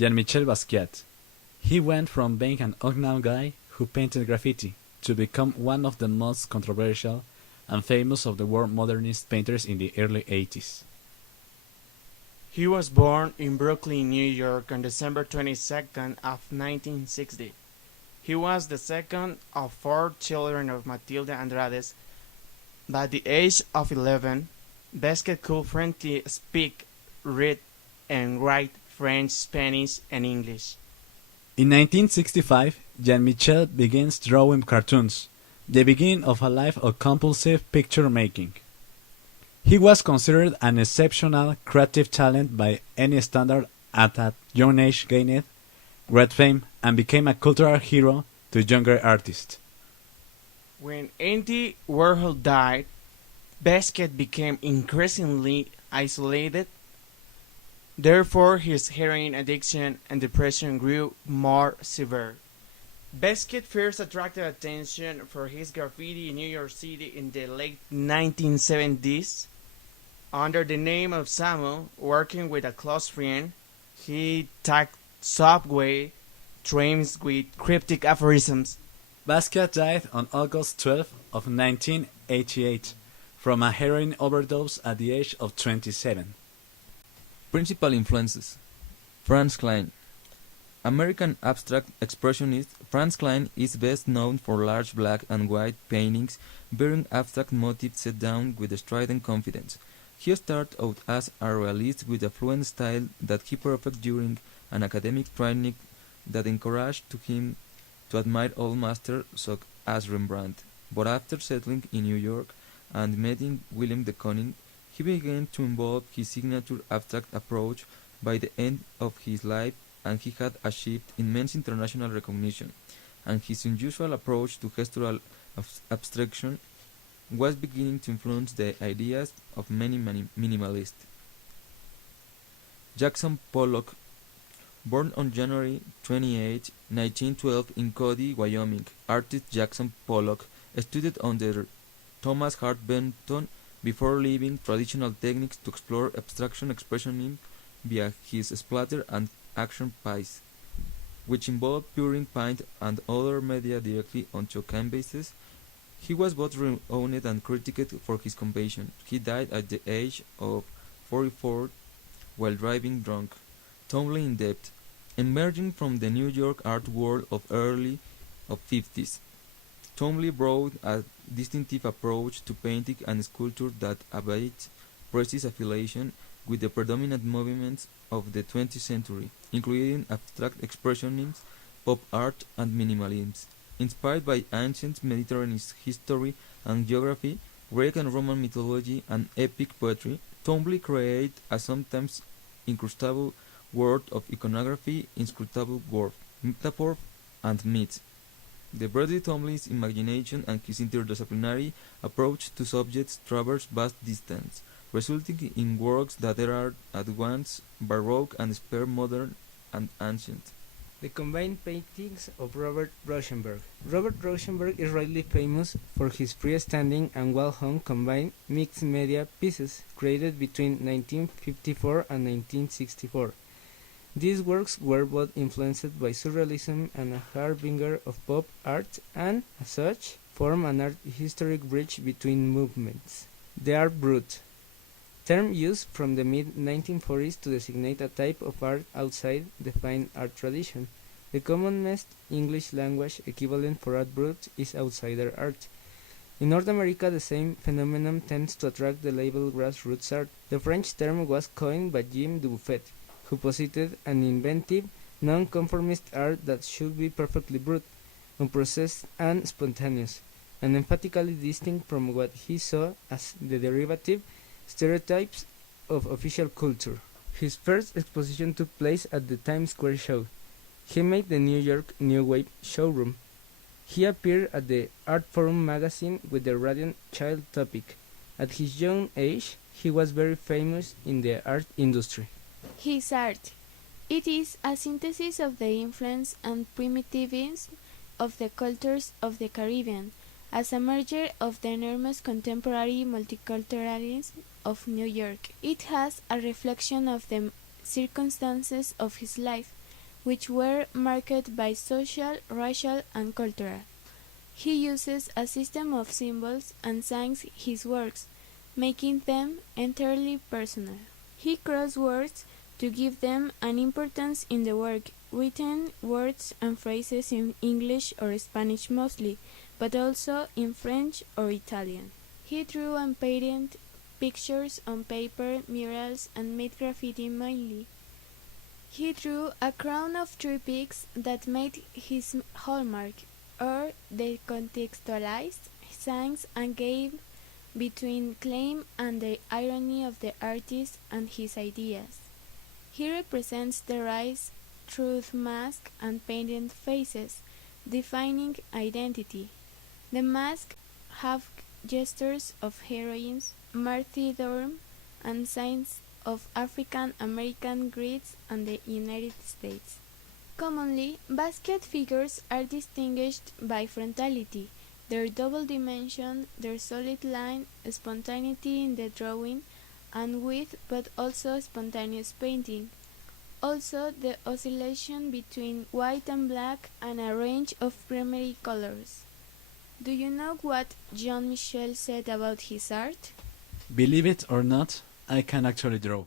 Jean-Michel Basquiat. He went from being an unknown guy who painted graffiti to become one of the most controversial and famous of the world modernist painters in the early 80s. He was born in Brooklyn, New York on December 22nd of 1960. He was the second of four children of Matilde Andrades. By the age of 11, Basquiat could fluently speak, read, and write French, Spanish, and English. In 1965, Jean-Michel begins drawing cartoons, the beginning of a life of compulsive picture making. He was considered an exceptional creative talent by any standard at a young age, gained great fame, and became a cultural hero to younger artists. When Andy Warhol died, Basquiat became increasingly isolated. Therefore, his heroin addiction and depression grew more severe. Basquiat first attracted attention for his graffiti in New York City in the late 1970s. Under the name of Samu, working with a close friend, he tagged subway trains with cryptic aphorisms. Basquiat died on August 12 of 1988 from a heroin overdose at the age of 27. Principal influences: Franz Kline. American abstract expressionist Franz Kline is best known for large black and white paintings bearing abstract motifs set down with strident confidence. He started out as a realist with a fluent style that he perfected during an academic training that encouraged him to admire old masters such as Rembrandt. But after settling in New York and meeting William de Kooning, he began to evolve his signature abstract approach. By the end of his life, and he had achieved immense international recognition, and his unusual approach to gestural abstraction was beginning to influence the ideas of many minimalists. Jackson Pollock, born on January 28, 1912 in Cody, Wyoming, artist Jackson Pollock studied under Thomas Hart Benton before leaving traditional techniques to explore abstraction expressionism via his splatter and action piece, which involved pouring paint and other media directly onto canvases. He was both renowned and critiqued for his compassion. He died at the age of 44 while driving drunk, totally in debt. Emerging from the New York art world of early of 50s, Tomley brought a distinctive approach to painting and sculpture that abates precise affiliation with the predominant movements of the 20th century, including abstract expressionism, pop art, and minimalism. Inspired by ancient Mediterranean history and geography, Greek and Roman mythology, and epic poetry, Tomley created a sometimes incrustable world of iconography, inscrutable word, metaphor, and myth. The broadened Tomley's imagination and his interdisciplinary approach to subjects traverse vast distance, resulting in works that are at once baroque and spare modern and ancient. The combined paintings of Robert Rauschenberg. Robert Rauschenberg is rightly famous for his freestanding and well-hung combined mixed media pieces created between 1954 and 1964. These works were both influenced by Surrealism and a harbinger of pop art and, as such, form an art historic bridge between movements. The art brut, term used from the mid-1940s to designate a type of art outside the fine art tradition. The commonest English language equivalent for art brut is outsider art. In North America, the same phenomenon tends to attract the label grassroots art. The French term was coined by Jim Dubuffet, who posited an inventive, non-conformist art that should be perfectly brute, unprocessed, and spontaneous, and emphatically distinct from what he saw as the derivative stereotypes of official culture. His first exposition took place at the Times Square show. He made the New York New Wave showroom. He appeared at the Art Forum magazine with the radiant child topic. At his young age, he was very famous in the art industry. His art. It is a synthesis of the influence and primitivism of the cultures of the Caribbean, as a merger of the enormous contemporary multiculturalism of New York. It has a reflection of the circumstances of his life, which were marked by social, racial, and cultural. He uses a system of symbols and signs his works, making them entirely personal. He crossed words to give them an importance in the work, written words and phrases in English or Spanish mostly, but also in French or Italian. He drew and painted pictures on paper, murals, and made graffiti mainly. He drew a crown of three peaks that made his hallmark, or they contextualized signs and gave between claim and the irony of the artist and his ideas. He represents the rise through mask and painted faces, defining identity. The masks have gestures of heroism, martyrdom, and signs of African American greed and the United States. Commonly, Basquiat figures are distinguished by frontality, their double dimension, their solid line, spontaneity in the drawing, and width but also spontaneous painting. Also the oscillation between white and black and a range of primary colors. Do you know what Jean Michel said about his art? Believe it or not, I can actually draw.